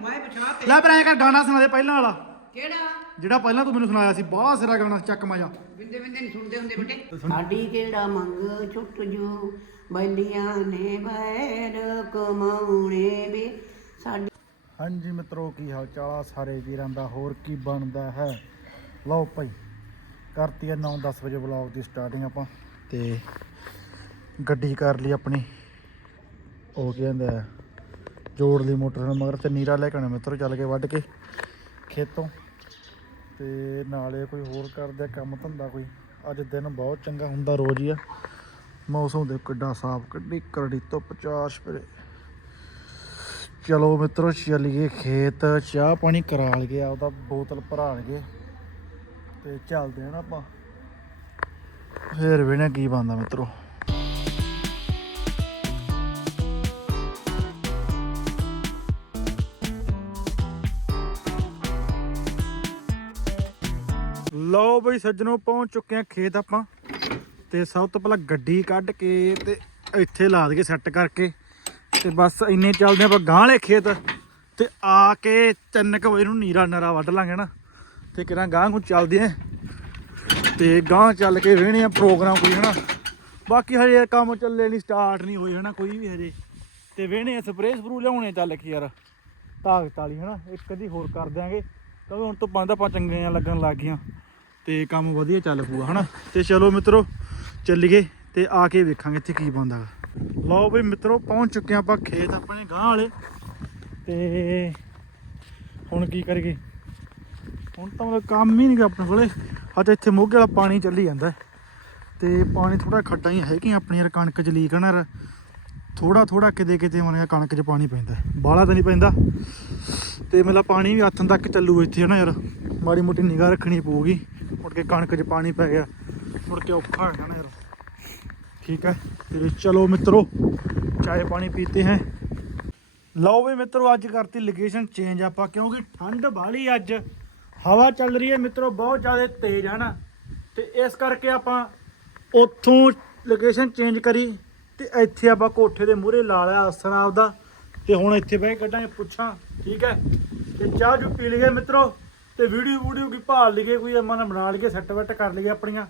ਮੈਂ ਪਛਾਣ ਤੇ। ਲੈ ਪਰ ਐਂ ਕਰ ਗਾਣਾ ਸੁਣਾ ਦੇ ਪਹਿਲਾਂ ਵਾਲਾ। ਕਿਹੜਾ? ਜਿਹੜਾ ਪਹਿਲਾਂ ਤੂੰ ਮੈਨੂੰ ਸੁਣਾਇਆ ਸੀ ਬਹੁਤ ਸਿਰਾ ਗਾਣਾ ਚੱਕ ਮਜਾ। ਬਿੰਦੇ ਬਿੰਦੇ ਨਹੀਂ ਸੁਣਦੇ ਹੁੰਦੇ ਬੇਟੇ। ਸਾਡੀ ਕਿਹੜਾ ਮੰਗ ਛੁੱਟ ਜੂ? ਬੈਲੀਆਂ ਨੇ ਬੈਰ ਕਮਾਉਣੇ ਵੀ। ਸਾਡੀ ਹਾਂਜੀ ਮਿੱਤਰੋ ਕੀ ਹਾਲ ਚਾਲ ਆ ਸਾਰੇ ਵੀਰਾਂ ਦਾ? ਹੋਰ ਕੀ ਬਣਦਾ ਹੈ? ਲਓ ਭਾਈ ਕਰਤੀ ਆ 9-10 ਵਜੇ ਵਲੌਗ ਦੀ ਸਟਾਰਟਿੰਗ ਆਪਾਂ। ਤੇ ਗੱਡੀ ਕਰ ਲਈ ਆਪਣੀ। ਉਹ ਕੀ ਕਹਿੰਦਾ ਹੈ, ਜੋੜ ਲਈ ਮੋਟਰ ਨਾਲ ਮਗਰ ਤੇ ਨੀਰਾ ਲੈ ਕੇ ਆਉਣਾ ਮਿੱਤਰੋ ਚੱਲ ਕੇ ਵੱਢ ਕੇ ਖੇਤੋਂ। ਤੇ ਨਾਲੇ ਕੋਈ ਹੋਰ ਕਰਦੇ ਆ, ਕੰਮ ਧੰਦਾ ਕੋਈ। ਅੱਜ ਦਿਨ ਬਹੁਤ ਚੰਗਾ ਹੁੰਦਾ, ਰੋਜ਼ ਹੀ ਆ। ਮੌਸਮ ਦੇ ਕਿੱਡਾ ਸਾਫ਼ ਕੱਢੀ ਕਰੜੀ ਧੁੱਪ ਚਾਸ਼ ਪਰੇ ਚਲੋ ਮਿੱਤਰੋ, ਚੱਲੀਏ ਖੇਤ। ਚਾਹ ਪਾਣੀ ਕਰਾ ਲਈਏ ਆਪਦਾ ਬੋਤਲ ਭਰਾ ਲਈਏ ਤੇ ਚੱਲਦੇ ਹਾਂ ਨਾ ਆਪਾਂ। ਫੇਰ ਵੇਣਾ ਕੀ ਬੰਦਾ ਮਿੱਤਰੋ। ਲਓ ਬਈ ਸੱਜਣੋ, ਪਹੁੰਚ ਚੁੱਕੇ ਆ ਖੇਤ ਆਪਾਂ। ਤੇ ਸਭ ਤੋਂ ਪਹਿਲਾਂ ਗੱਡੀ ਕੱਢ ਕੇ ਤੇ ਇੱਥੇ ਲਾ ਦਈਏ ਸੈੱਟ ਕਰਕੇ। ਤੇ ਬਸ ਇੰਨੇ ਚੱਲਦੇ ਆਪਾਂ ਗਾਂਹ ਵਾਲੇ ਖੇਤ। ਤੇ ਆ ਕੇ 3 ਵਜੇ ਨੂੰ ਨੀਰਾ ਨਰਾ ਵੱਢ ਲਾਂਗੇ ਨਾ। ਤੇ ਕਿਰਾਂ ਗਾਂਹ ਨੂੰ ਚੱਲਦੇ ਆ ਤੇ ਗਾਂਹ ਚੱਲ ਕੇ ਵੇਹਣੇ ਆ ਪ੍ਰੋਗਰਾਮ ਕੋਈ, ਹਨਾ। ਬਾਕੀ ਹਜੇ ਕੰਮ ਚੱਲੇ ਨਹੀਂ ਸਟਾਰਟ ਨਹੀਂ ਹੋਈ ਹਨਾ, ਕੋਈ ਵੀ ਹਜੇ। ਤੇ ਵੇਹਣੇ ਆ ਸਪਰੇਅ ਸਪਰੂ ਲਿਆਉਣੇ ਚੱਲ ਕੇ ਯਾਰ। ਤਾਕਤ ਵਾਲੀ ਹਨਾ, ਇੱਕ ਅੱਧੀ ਹੋਰ ਕਰ ਦਿਆਂਗੇ। ਕਿਉਂਕਿ ਹੁਣ ਤੋਂ ਪੰਜ ਆਪਾਂ ਚੰਗੀਆਂ ਲੱਗਣ ਲੱਗ ਗਈਆਂ। ਤੇ ਕੰਮ ਵਧੀਆ ਚੱਲ ਪੂਗਾ ਹਨਾ? ਤੇ ਚਲੋ ਮਿੱਤਰੋ, ਚੱਲੀਏ ਤੇ ਆ ਕੇ ਵੇਖਾਂਗੇ ਇੱਥੇ ਕੀ ਬਣਦਾ ਗਾ। ਲਓ ਬਈ ਮਿੱਤਰੋ, ਪਹੁੰਚ ਚੁੱਕੇ ਹਾਂ ਆਪਾਂ ਖੇਤ ਆਪਣੇ ਗਾਂ ਵਾਲੇ। ਤੇ ਹੁਣ ਕੀ ਕਰੀਏ? ਹੁਣ ਤਾਂ ਮਤਲਬ ਕੰਮ ਹੀ ਨਹੀਂ ਗਾ ਆਪਣੇ ਕੋਲੇ। ਅੱਜ ਇੱਥੇ ਮੋਗੇ ਵਾਲਾ ਪਾਣੀ ਚੱਲੀ ਜਾਂਦਾ। ਹੈ। ਤੇ ਪਾਣੀ ਥੋੜਾ ਖੱਟਾ ਹੀ ਹੈ ਆਪਣੀ ਯਾਰ ਕਣਕ ਚ ਲੀਕ ਨਾ ਥੋੜਾ ਥੋੜਾ ਕਿਤੇ ਕਿਤੇ ਹੁਣ ਕਣਕ ਚ ਪਾਣੀ ਪੈਂਦਾ। ਬਾਹਲਾ ਤਾਂ ਨਹੀਂ ਪੈਂਦਾ। ਤੇ ਮਤਲਬ ਪਾਣੀ ਵੀ ਹੱਥਾਂ ਤੱਕ ਚੱਲੂ ਇੱਥੇ, ਹਨਾ ਯਾਰ? ਮਾੜੀ ਮੋਟੀ ਨਿਗਾਹ ਰੱਖਣੀ ਪਊਗੀ। ਮੁੜ ਕੇ ਕਣਕ 'ਚ ਪਾਣੀ ਪੈ ਗਿਆ। ਮੁੜ ਕੇ ਔਖਾ ਹੋ ਜਾਣਾ ਯਾਰ। ਠੀਕ ਹੈ? ਫਿਰ ਚਲੋ ਮਿੱਤਰੋ ਚਾय ਪਾਣੀ ਪੀਤੇ ਹੈ। ਲਓ ਵੀ ਮਿੱਤਰੋ, ਅੱਜ ਕਰਤੀ ਲੋਕੇਸ਼ਨ ਚੇਂਜ ਆਪਾਂ, ਕਿਉਂਕਿ ਠੰਡ ਬਾਹਲੀ ਅੱਜ। ਹਵਾ ਚੱਲ ਰਹੀ ਹੈ ਮਿੱਤਰੋ, ਬਹੁਤ ਜ਼ਿਆਦਾ ਤੇਜ਼ ਹੈ ਨਾ। ਤੇ ਇਸ ਕਰਕੇ ਆਪਾਂ ਉੱਥੋਂ ਲੋਕੇਸ਼ਨ ਚੇਂਜ ਕਰੀ ਤੇ ਇੱਥੇ ਆਪਾਂ ਕੋਠੇ ਦੇ ਮੂਹਰੇ ਲਾ ਲਿਆ ਆਸਣ ਆਪਦਾ। ਤੇ ਹੁਣ ਇੱਥੇ ਬਹਿ ਕੱਢਾਂਗੇ ਪੁੱਛਾਂ, ਠੀਕ ਹੈ? ਤੇ ਚਾਹ ਜੂ ਪੀ ਲਈਏ ਮਿੱਤਰੋ। ਤੇ ਵੀਡੀਓ ਵੀਡੀਓ ਕੀ ਭਾਲ ਲਈਏ, ਕੋਈ ਮਨ ਬਣਾ ਲਈਏ ਸੈੱਟ ਵੈਟ ਕਰ ਲਈਏ ਆਪਣੀਆਂ।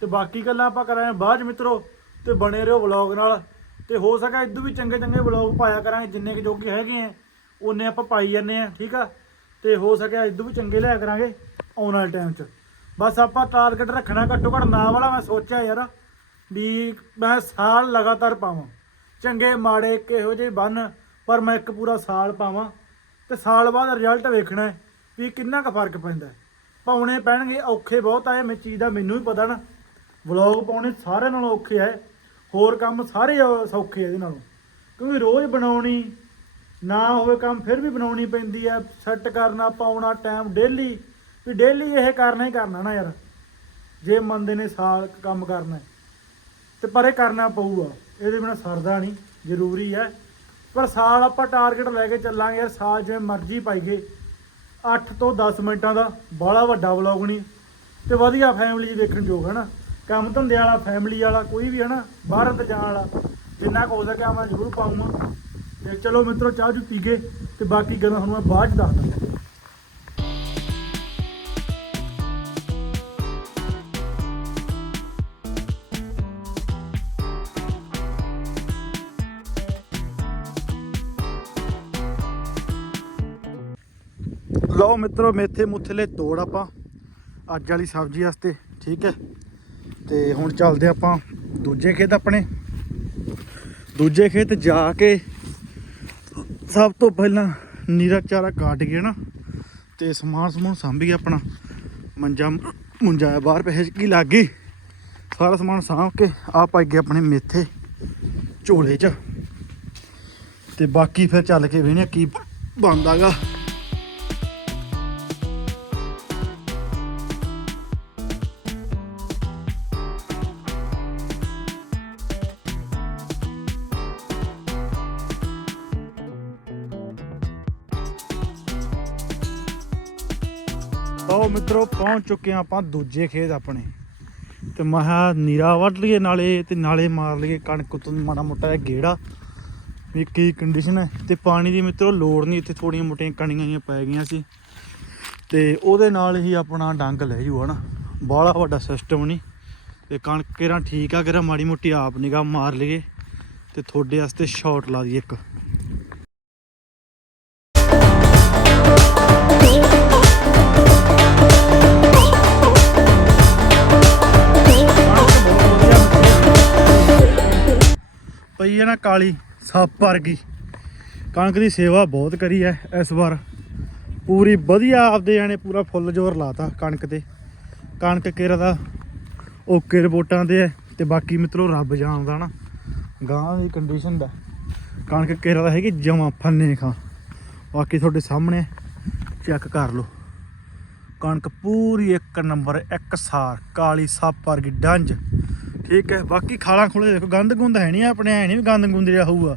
ਤੇ ਬਾਕੀ ਗੱਲਾਂ ਆਪਾਂ ਕਰਾਂਗੇ ਬਾਅਦ 'ਚ ਮਿੱਤਰੋ, ਤੇ ਬਣੇ ਰਹੋ ਵਲੌਗ ਨਾਲ। ਤੇ ਹੋ ਸਕਾ ਇਦੋਂ ਵੀ ਚੰਗੇ ਚੰਗੇ ਵਲੌਗ ਪਾਇਆ ਕਰਾਂਗੇ, ਜਿੰਨੇ ਕਿ ਜੋਗੇ ਹੈਗੇ ਆ ਉਹਨੇ ਆਪਾਂ ਪਾਈ ਜਾਂਦੇ ਆ, ਠੀਕ ਆ? ਤੇ ਹੋ ਸਕਿਆ ਇਦੋਂ ਵੀ ਚੰਗੇ ਲਿਆ ਕਰਾਂਗੇ ਆਉਣ ਵਾਲੇ ਟਾਈਮ 'ਚ। ਬਸ ਆਪਾਂ ਟਾਰਗੇਟ ਰੱਖਣਾ ਘੱਟੋ ਘੱਟ ਨਾ ਵਾਲਾ, ਮੈਂ ਸੋਚਿਆ ਯਾਰ, ਵੀ ਮੈਂ ਸਾਲ ਲਗਾਤਾਰ ਪਾਵਾਂ। ਚੰਗੇ ਮਾੜੇ ਕਿਹੋ ਜਿਹੇ ਬਨ, ਪਰ ਮੈਂ ਇੱਕ ਪੂਰਾ ਸਾਲ ਪਾਵਾਂ। ਤੇ ਸਾਲ ਬਾਅਦ ਰਿਜ਼ਲਟ ਵੇਖਣਾ ਹੈ। ਵੀ ਕਿੰਨਾ ਕੁ ਫ਼ਰਕ ਪੈਂਦਾ ਪਾਉਣੇ ਪੈਣਗੇ ਔਖੇ ਬਹੁਤ ਆਏ ਮੈਂ ਚੀਜ਼ ਦਾ ਮੈਨੂੰ ਵੀ ਪਤਾ ਨਾ। ਵਲੌਗ ਪਾਉਣੇ ਸਾਰਿਆਂ ਨਾਲੋਂ ਔਖੇ ਹੈ ਹੋਰ ਕੰਮ ਸਾਰੇ ਸੌਖੇ ਇਹਦੇ ਨਾਲੋਂ। ਕਿਉਂਕਿ ਰੋਜ਼ ਬਣਾਉਣੀ, ਨਾ ਹੋਵੇ ਕੰਮ ਫਿਰ ਵੀ ਬਣਾਉਣੀ ਪੈਂਦੀ ਆ ਸੈੱਟ ਕਰਨਾ, ਪਾਉਣਾ ਟਾਈਮ ਡੇਲੀ ਵੀ ਡੇਲੀ ਇਹ ਕਰਨਾ ਹੀ ਕਰਨਾ ਨਾ ਯਾਰ। ਜੇ ਮੰਨਦੇ ਨੇ ਸਾਲ ਕੰਮ ਕਰਨਾ ਹੈ। ਤੇ ਪਰ ਇਹ ਕਰਨਾ ਪਊਗਾ। ਇਹਦੇ ਬਿਨਾ ਸਰਦਾ ਨਹੀਂ, ਜ਼ਰੂਰੀ ਹੈ। ਪਰ ਸਾਲ ਆਪਾਂ ਟਾਰਗੇਟ ਲੈ ਕੇ ਚੱਲਾਂਗੇ ਯਾਰ, ਸਾਲ ਜਿਵੇਂ ਮਰਜ਼ੀ ਪਾਈਏ। 8 ਤੋਂ 10 ਮਿੰਟਾਂ ਦਾ ਬਾਹਲਾ ਵੱਡਾ ਵਲੌਗ ਨਹੀਂ ਤੇ ਵਧੀਆ ਫੈਮਿਲੀ 'ਚ ਯੋਗ ਹੈ ਨਾ ਕੰਮ ਧੰਦੇ ਵਾਲਾ ਫੈਮਿਲੀ ਵਾਲਾ, ਕੋਈ ਵੀ ਹੈ ਨਾ ਬਾਹਰ ਤੇ ਜਾਣ ਵਾਲਾ, ਜਿੰਨਾ ਕੁ ਹੋ ਸਕਿਆ ਮੈਂ ਜ਼ਰੂਰ ਪਾਉਂਗਾ ਤੇ ਚਲੋ ਮਿੱਤਰੋ, ਚਾਹ ਜੂ ਪੀ ਕੇ ਤੇ ਬਾਕੀ ਗੱਲਾਂ ਤੁਹਾਨੂੰ ਮੈਂ ਬਾਅਦ 'ਚ ਦੱਸਦਾ। ਲਓ ਮਿੱਤਰੋ, ਮੇਥੇ ਮੁੱਥਲੇ ਤੋੜ ਆਪਾਂ। ਅੱਜ ਵਾਲੀ ਸਬਜ਼ੀ ਵਾਸਤੇ, ਠੀਕ ਹੈ? ਤੇ ਹੁਣ ਚੱਲਦੇ ਆਪਾਂ ਦੂਜੇ ਖੇਤ ਆਪਣੇ। ਦੂਜੇ ਖੇਤ ਜਾ ਕੇ ਸਭ ਤੋਂ ਪਹਿਲਾਂ ਨੀਰਾ ਚਾਰਾ ਕਾਟ ਕੇ ਨਾ ਤੇ ਸਮਾਨ ਸਮੂਨ ਸਾਂਭੀ ਆਪਣਾ। ਮੰਜਾ ਮੁੰਜਾ ਬਾਹਰ ਪੈਸੇ ਕੀ ਲੱਗ ਗਈ? ਸਾਰਾ ਸਮਾਨ ਸਾਂਭ ਕੇ ਆ ਪਾਈ ਗਏ ਆਪਣੇ ਮੇਥੇ ਝੋਲੇ 'ਚ। ਤੇ ਬਾਕੀ ਫਿਰ ਚੱਲ ਕੇ ਵੇਖਨੇ ਕੀ ਬਣਦਾਗਾ। ਲਓ ਮਿੱਤਰੋ, ਪਹੁੰਚ ਚੁੱਕੇ ਹਾਂ ਆਪਾਂ ਦੂਜੇ ਖੇਤ ਆਪਣੇ। ਤੇ ਮਹਾ ਨੀਰਾ ਵੱਢ ਲਈਏ ਨਾਲੇ ਤੇ ਨਾਲੇ ਮਾਰ ਲਈਏ ਕਣਕ ਤੋਂ ਮਾੜਾ ਮੋਟਾ ਜਿਹਾ ਗੇੜਾ। ਵੀ ਕੀ ਕੰਡੀਸ਼ਨ ਹੈ। ਤੇ ਪਾਣੀ ਦੀ ਮਿੱਤਰੋ ਲੋੜ ਨਹੀਂ, ਇੱਥੇ ਥੋੜੀਆਂ ਮੋਟੀਆਂ ਕਣੀਆਂ ਜਿਹੀਆਂ ਪੈ ਗਈਆਂ ਸੀ। ਤੇ ਉਹਦੇ ਨਾਲ ਹੀ ਆਪਣਾ ਡੰਗ ਲੈ ਜੂ ਹਨਾ ਬਾਹਲਾ ਵੱਡਾ ਸਿਸਟਮ ਨਹੀਂ। ਤੇ ਕਣਕ ਕਿਹੜਾ ਠੀਕ ਆ, ਕਿਹੜਾ ਮਾੜੀ ਮੋਟੀ ਆਪ ਨਿਗਾਹ ਮਾਰ ਲਈਏ। ਤੇ ਤੁਹਾਡੇ ਵਾਸਤੇ ਸ਼ਾਟ ਲਾ ਦਈਏ ਇੱਕ। ਪਈ ਹੈ ਨਾ ਕਾਲੀ ਸੱਪ ਵਰਗੀ। ਕਣਕ ਦੀ ਸੇਵਾ ਬਹੁਤ ਕਰੀ ਹੈ ਇਸ ਵਾਰ। ਪੂਰੀ ਵਧੀਆ ਆਪਦੇ ਜਾਣੇ ਪੂਰਾ ਫੁੱਲ ਜ਼ੋਰ ਲਾਤਾ ਕਣਕ ਤੇ। ਕਣਕ ਕੇਰਾ ਦਾ ਓਕੇ ਰਿਪੋਰਟਾਂ ਤੇ ਹੈ ਤੇ ਬਾਕੀ ਮਿੱਤਰੋ ਰੱਬ ਜਾਣਦਾ ਨਾ ਗਾਂ ਦੀ ਕੰਡੀਸ਼ਨ ਦਾ। ਕਣਕ ਕੇਰਾ ਦਾ ਹੈਗੀ ਜਮਾ ਫੰਨੇ ਖਾਂ। ਬਾਕੀ ਤੁਹਾਡੇ ਸਾਹਮਣੇ ਚੈੱਕ ਕਰ ਲਓ। ਕਣਕ ਪੂਰੀ ਇੱਕ ਨੰਬਰ ਇੱਕ ਸਾਰ ਕਾਲੀ ਸੱਪ ਵਰਗੀ ਡੰਜ। ਠੀਕ ਹੈ, ਬਾਕੀ ਖਾਲਾਂ ਖੁਲੇ ਦੇਖੋ, ਗੰਦ ਗੁੰਦ ਹੈ ਨਹੀਂ ਆਪਣੇ ਐ ਨਹੀਂ ਵੀ ਗੰਦ ਗੁੰਦ ਜਿਹਾ ਹੋਊਗਾ।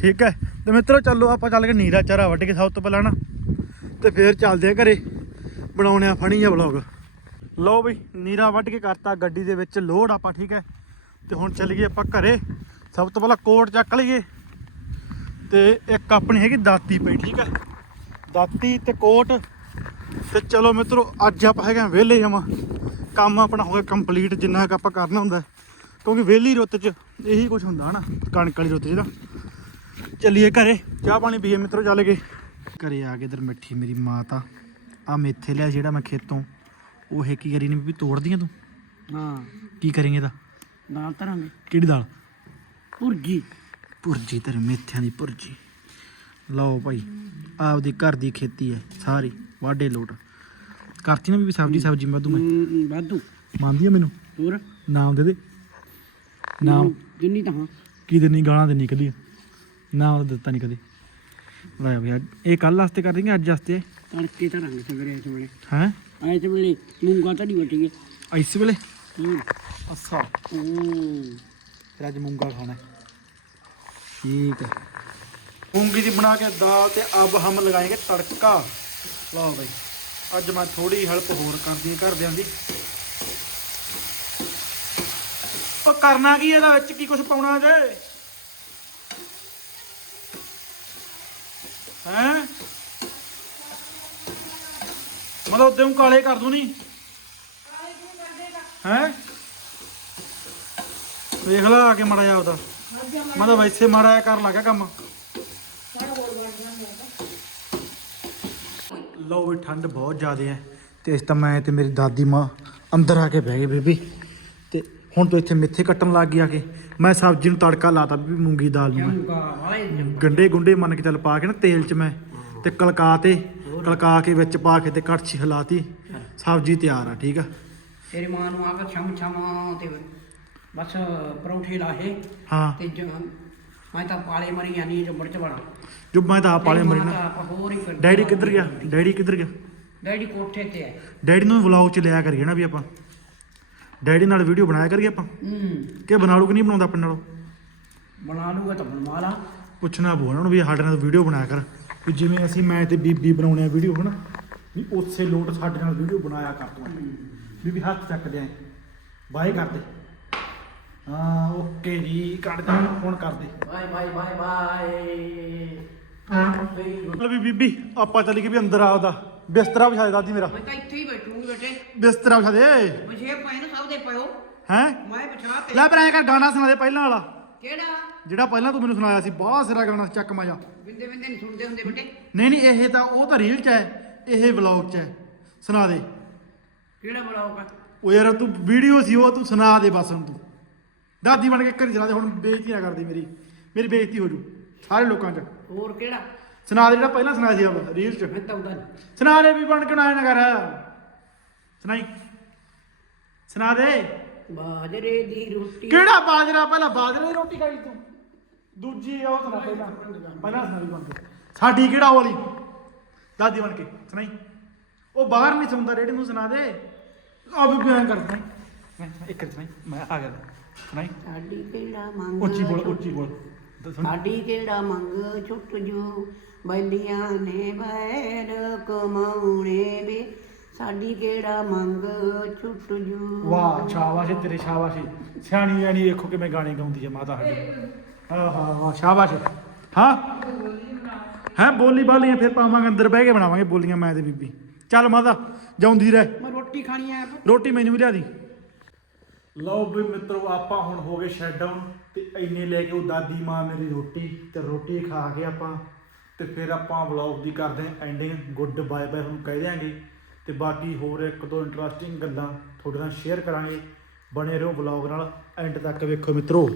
ਠੀਕ ਹੈ, ਤੇ ਮਿੱਤਰੋ, ਚੱਲੋ, ਆਪਾਂ ਚੱਲ ਕੇ ਨੀਰਾ ਚਾਰਾ ਵੱਢ ਕੇ ਸਭ ਤੋਂ ਪਹਿਲਾਂ ਨਾ ਤੇ ਫੇਰ ਚੱਲਦੇ ਆ ਘਰੇ ਬਣਾਉਣੇ ਆ ਫਣੀ ਜਿਹਾ ਵਲੌਗ ਲਓ ਬਈ, ਨੀਰਾ ਵੱਢ ਕੇ ਕਰਤਾ ਗੱਡੀ ਦੇ ਵਿੱਚ ਲੋਡ ਆਪਾਂ, ਠੀਕ ਹੈ। ਤੇ ਹੁਣ ਚੱਲੀਏ ਆਪਾਂ ਘਰੇ। ਸਭ ਤੋਂ ਪਹਿਲਾਂ ਕੋਟ ਚੱਕ ਲਈਏ। ਤੇ ਇੱਕ ਆਪਣੀ ਹੈਗੀ ਦਾਤੀ ਪਈ, ਠੀਕ ਹੈ। ਦਾਤੀ ਤੇ ਕੋਟ। ਤੇ ਚਲੋ ਮਿੱਤਰੋ, ਅੱਜ ਆਪਾਂ ਹੈਗੇ ਆ ਵਿਹਲੇ ਜਮਾ। ਕੰਮ ਆਪਣਾ ਹੋ ਗਿਆ ਕੰਪਲੀਟ ਜਿੰਨਾ ਕੁ ਆਪਾਂ ਕਰਨਾ ਹੁੰਦਾ। ਹੈ। ਕਿਉਂਕਿ ਵਿਹਲੀ ਰੁੱਤ 'ਚ ਇਹੀ ਕੁਝ ਹੁੰਦਾ ਹਨਾ ਕਣਕ ਵਾਲੀ ਰੁੱਤ 'ਚ ਨਾ ਚੱਲੀਏ ਘਰੇ ਚਾਹ ਪਾਣੀ ਪੀਏ ਮਿੱਤਰੋ ਚੱਲ ਗਏ ਘਰੇ ਆ ਕੇ ਇਧਰ ਮਿੱਠੀ ਮੇਰੀ ਮਾਂ ਤਾਂ ਆ ਮੇਥੇ ਲਿਆ ਜਿਹੜਾ ਮੈਂ ਖੇਤੋਂ। ਉਹ ਹੈ ਕੀ ਕਰੀ ਨੇ ਵੀ ਤੋੜਦੀਆਂ ਤੂੰ? ਹਾਂ। ਕੀ ਕਰੇਂਗੇ ਇਹਦਾ ਦਾਲ ਤਰਾਂਗੇ ਕਿਹੜੀ ਦਾਲ? ਪੁਰਜੀ ਭੁਰਜੀ ਤੇਰੇ ਮੇਥਿਆਂ ਦੀ ਭੁਰਜੀ। ਲਓ ਭਾਈ ਆਪਦੀ ਘਰ ਦੀ ਖੇਤੀ ਹੈ ਸਾਰੀ ਵਾਢੇ ਲੋਟ। ਕਰਤੀ ਨਾ ਵੀ ਸਬਜੀ ਸਬਜੀ ਵਾਧੂ ਮੈਂ। ਵਾਧੂ। ਮੰਨਦੀ ਆ ਮੈਨੂੰ? ਹੋਰ? ਨਾਮ ਦੇ ਦੇ। ਨਾਮ। ਜਿੰਨੀ ਤਾਂ ਹਾਂ। ਕੀ ਦਿੰਨੀ ਗਾਲਾਂ ਦੇ ਨਿਕਲੀ ਨਾਮ ਤਾਂ ਦਿੱਤਾ ਨਹੀਂ ਕਦੇ। ਲੈ ਭਈ ਇਹ ਕੱਲ ਵਾਸਤੇ ਕਰ ਰਹੀਆਂ ਅੱਜ ਵਾਸਤੇ? ਤੜਕੇ ਤਰਾਂਗੇ ਸਵੇਰੇ ਇਸ ਵੇਲੇ। ਹੈ? ਐਸ ਵੇਲੇ ਮੂੰਗਾ ਤਾਂ ਨਹੀਂ ਵਟੀਏ ਇਸ ਵੇਲੇ? ਹੂੰ। ਅੱਛਾ। ਹੂੰ। ਫਿਰ ਅੱਜ ਮੂੰਗਾ ਖਾਣਾ। ਹੈ। ਠੀਕ ਹੈ ਮੂੰਗੀ ਦੀ ਬਣਾ ਕੇ ਦਾਲ ਤੇ ਅਬ ਹਮ ਲਗਾਏਂਗੇ ਤੜਕਾ। ਲਓ ਭਾਈ ਅੱਜ ਮੈਂ ਥੋੜੀ ਹੈਲਪ ਹੋਰ ਕਰਦੀ ਘਰਦਿਆਂ ਦੀ। ਉਹ ਕਰਨਾ ਕੀ ਇਹਦਾ ਵਿੱਚ? ਕੀ ਕੁਝ ਪਾਉਣਾ ਜੇ? ਹੈ? ਮਤਲਬ ਉਦੋਂ ਕਾਲੇ ਕਰ ਦੂ ਨਹੀਂ ਹੈ? ਵੇਖ ਲਾ ਆ ਕੇ ਮੜਾ ਜਾ ਉਹਦਾ ਮਤਲਬ ਵੈਸੇ ਮਾੜਾ ਜਿਹਾ ਕਰਨ ਲੱਗਾ ਕੰਮ। ਲਓ ਵੀ ਠੰਡ ਬਹੁਤ ਜ਼ਿਆਦਾ ਹੈ ਤੇ ਇਸ ਤਾਂ ਮੈਂ ਤੇ ਮੇਰੀ ਦਾਦੀ ਮਾਂ ਅੰਦਰ ਆ ਕੇ ਬਹਿ ਗਏ ਬੀਬੀ। ਤੇ ਹੁਣ ਤੋਂ ਇੱਥੇ ਮਿੱਥੇ ਕੱਟਣ ਲੱਗ ਗਿਆ ਕੇ। ਮੈਂ ਸਬਜ਼ੀ ਨੂੰ ਤੜਕਾ ਲਾਤਾ ਬੀਬੀ ਮੂੰਗੀ ਦਾਲ ਨੂੰ ਮੈਂ। ਗੰਡੇ ਗੁੰਡੇ ਮੰਨ ਕੇ ਚੱਲ ਪਾ ਕੇ ਨਾ ਤੇਲ 'ਚ ਮੈਂ। ਤੇ ਕਲਕਾ ਤੇ ਕਲਕਾ ਕੇ ਵਿੱਚ ਪਾ ਕੇ ਤੇ ਕੜਛੀ ਹਿਲਾਤੀ। ਸਬਜ਼ੀ ਤਿਆਰ ਆ ਠੀਕ ਆ। ਤੇਰੀ ਮਾਂ ਨੂੰ ਆਪ ਛਮ ਛਮ ਤੇ ਬਸ ਪਰੌਂਠੇ ਲਾਹੇ। ਹਾਂ। ਤੇ ਮੈਂ ਤਾਂ ਪਾਲੇ ਮਰੀ ਜਾਨੀ ਚੁੰਬੜ ਚ ਬੜਾ ਜੋ ਮੈਂ ਤਾਂ ਆਪ ਵਾਲੇ ਮਰੇ ਨਾ। ਆਪਾਂ ਹੋਰ ਹੀ ਫਿਰ- ਡੈਡੀ ਕਿੱਧਰ ਗਿਆ? ਡੈਡੀ ਕਿੱਧਰ ਗਿਆ? ਡੈਡੀ ਕੋਠੇ ਤੇ ਹੈ ਡੈਡੀ ਨੂੰ ਵਲੌਗ 'ਚ ਲਿਆ ਕਰੀਏ ਨਾ ਵੀ ਆਪਾਂ। ਡੈਡੀ ਨਾਲ ਵੀਡੀਓ ਬਣਾਇਆ ਕਰੀਏ ਆਪਾਂ? ਹੂੰ। ਕਿ ਬਣਾ ਲੂ ਕਿ ਨਹੀਂ ਬਣਾਉਂਦਾ ਆਪਣੇ ਨਾਲੋਂ? ਬਣਾ ਲੂਗਾ ਤਾਂ ਬਣਵਾ ਲਾ। ਪੁੱਛਣਾ ਪਊ ਉਹਨਾਂ ਨੂੰ ਵੀ ਸਾਡੇ ਨਾਲ ਵੀਡੀਓ ਬਣਾਇਆ ਕਰ। ਵੀ ਜਿਵੇਂ ਅਸੀਂ ਮੈਂ ਤੇ ਬੀਬੀ ਬਣਾਉਣੇ ਆ ਵੀਡੀਓ ਹਨਾ? ਵੀ ਉਸੇ ਲੋਟ ਸਾਡੇ ਨਾਲ ਵੀਡੀਓ ਬਣਾਇਆ ਕਰ ਤੂੰ ਬੀਬੀ ਹੱਥ ਚੱਕਦੇ ਆਂ ਬਾਏ ਕਰਦੇ। ਹਾਂ ਓਕੇ ਜੀ ਕੱਢ ਦੇ ਫੋਨ ਕਰਦੇ ਬਾਏ ਬਾਏ ਬਾਏ ਬਾਏ ਚਲ ਵੀ ਬੀਬੀ ਆਪਾਂ ਚੱਲੀ ਗਏ ਵੀ ਅੰਦਰ ਆ ਉਹਦਾ ਬਿਸਤਰਾ ਵਿਛਾ ਦੇ ਦਾਦੀ ਮੇਰਾ। ਮੈਂ ਤਾਂ ਇੱਥੇ ਹੀ ਬੈਠੂਗੀ ਬੇਟੇ। ਬਿਸਤਰਾ ਵਿਛਾ ਦੇ। ਮਸ਼ੇ ਪਏ ਨੇ ਸਭ ਦੇ ਪਿਓ ਹੈ? ਮੈਂ ਪਛਾ ਤੇ। ਲੈ ਪਰ ਐਂ ਕਰ ਗਾਣਾ ਸੁਣਾ ਦੇ ਪਹਿਲਾਂ ਵਾਲਾ। ਕਿਹੜਾ? ਜਿਹੜਾ ਪਹਿਲਾਂ ਤੂੰ ਮੈਨੂੰ ਸੁਣਾਇਆ ਸੀ ਬਹੁਤ ਸਿਰਾ ਗਾਣਾ ਚੱਕ ਮਜਾ। ਬਿੰਦੇ ਬਿੰਦੇ ਨਹੀਂ ਸੁਣਦੇ ਹੁੰਦੇ ਬੇਟੇ। ਨਹੀਂ ਨਹੀਂ ਇਹ ਤਾਂ ਉਹ ਤਾਂ ਰੀਲ 'ਚ ਹੈ ਇਹ ਵਲੌਗ 'ਚ ਹੈ। ਸੁਣਾ ਦੇ। ਕਿਹੜਾ ਬੜਾਉਗਾ ਉਹ ਯਾਰ ਤੂੰ ਵੀਡੀਓ ਸੀ ਉਹ ਤੂੰ ਸੁਣਾ ਦੇ ਬਸ ਹੁਣ ਤੂੰ। ਦਾਦੀ ਬਣ ਕੇ ਘਰੇ ਚਲਾ ਦੇ ਹੁਣ ਬੇਇੱਜ਼ਤੀ ਨਾ ਕਰਦੀ ਮੇਰੀ। ਮੇਰੀ ਬੇਇੱਜ਼ਤੀ ਹੋ ਜੂ ਸਾਰੇ ਲੋਕਾਂ 'ਚ। ਹੋਰ ਕਿਹੜਾ? ਸੁਣਾ ਦੇ ਜਿਹੜਾ ਪਹਿਲਾਂ ਸੁਣਾਇਆ ਸੀ ਉਹ ਰੀਲ 'ਚ। ਮੈਂ ਤਾਂ ਉਹਦਾ। ਸੁਣਾ ਦੇ ਵੀ ਬਣ ਕੇ ਨਾ ਨਾ ਕਰ। ਸੁਣਾਈ। ਸੁਣਾ ਦੇ। ਬਾਜਰੇ ਦੀ ਰੋਟੀ। ਕਿਹੜਾ ਬਾਜਰਾ? ਪਹਿਲਾਂ ਬਾਜਰੇ ਦੀ ਰੋਟੀ ਖਾਈ ਤੂੰ। ਦੂਜੀ ਉਹ ਸੁਣਾ ਪਹਿਲਾਂ। ਪਹਿਲਾਂ ਸੁਣਾ ਵੀ ਬਣ ਕੇ। ਸਾਡੀ ਕਿਹੜਾ ਉਹ ਵਾਲੀ? ਦਾਦੀ ਬਣ ਕੇ। ਸੁਣਾਈ। ਉਹ ਬਾਹਰ ਨਹੀਂ ਸੁਣਦਾ ਰੇੜੀ ਨੂੰ ਸੁਣਾ ਦੇ। ਆ ਵੀ ਬਿਆਨ ਕਰਦਾ। ਇੱਕ ਸੁਣਾਈ ਮੈਂ ਆ ਗਿਆ। ਸੁਣਾਈ ਸਾਡੀ ਕਿਹੜਾ ਮੰਗ ਉੱਚੀ ਬੋਲ ਉੱਚੀ ਬੋਲ। ਤਾਂ ਸੁਣ ਸਾਡੀ ਕਿਹੜਾ ਮੰਗ ਛੁੱਟ ਜੂ? ਬੈਲੀਆਂ ਨੇ ਬੈਰ ਕਮਾਉਣੇ ਵੇ। ਸਾਡੀ ਕਿਹੜਾ ਮੰਗ ਛੁੱਟ ਜੂ? ਵਾਹ ਸ਼ਾਬਾਸ਼ ਏ ਤੇਰੇ ਸ਼ਾਬਾਸ਼। ਏ। ਸਿਆਣੀ ਸਿਆਣੀ ਵੇਖੋ ਕਿਵੇਂ ਗਾਣੇ ਗਾਉਂਦੀ ਹੈ ਮਾਤਾ ਸਾਡੀ ਹਾਂ ਹਾਂ ਹਾਂ ਸ਼ਾਬਾਸ਼। ਏ। ਹਾਂ? ਹੈ ਬੋਲੀ ਬਾਲੀਆਂ ਫਿਰ ਪਾਵਾਂਗੇ ਅੰਦਰ ਬਹਿ ਕੇ ਬਣਾਵਾਂਗੇ ਬੋਲੀਆਂ ਮੈਂ ਤੇ ਬੀਬੀ। ਚੱਲ ਮਾਤਾ ਜਾਉਂਦੀ ਰਹਿ। ਮੈਂ ਰੋਟੀ ਖਾਣੀ ਆ ਰੋਟੀ ਮੈਨੂੰ ਵੀ ਲਿਆ ਦੀ। ਲਓ ਵੀ ਮਿੱਤਰੋ, ਆਪਾਂ ਹੁਣ ਹੋ ਗਏ ਸ਼ੈਡ ਡਾਊਨ ਤੇ ਇੰਨੇ ਲੈ ਕੇ ਉਹ ਦਾਦੀ ਮਾਂ ਮੇਰੀ ਰੋਟੀ ਤੇ ਰੋਟੀ ਖਾ ਕੇ ਆਪਾਂ ਤੇ ਫਿਰ ਆਪਾਂ ਵਲੌਗ ਦੀ ਕਰਦੇ ਹਾਂ ਐਂਡਿੰਗ ਗੁੱਡ ਬਾਏ ਬਾਏ ਹੁਣ ਕਹਿ ਦਿਆਂਗੇ। ਤੇ ਬਾਕੀ ਹੋਰ ਇੱਕ ਦੋ ਇੰਟਰਸਟਿੰਗ ਗੱਲਾਂ ਤੁਹਾਡੇ ਨਾਲ ਸ਼ੇਅਰ ਕਰਾਂਗੇ। ਬਣੇ ਰਹੋ ਵਲੌਗ ਨਾਲ। ਐਂਡ ਤੱਕ ਵੇਖੋ ਮਿੱਤਰੋ।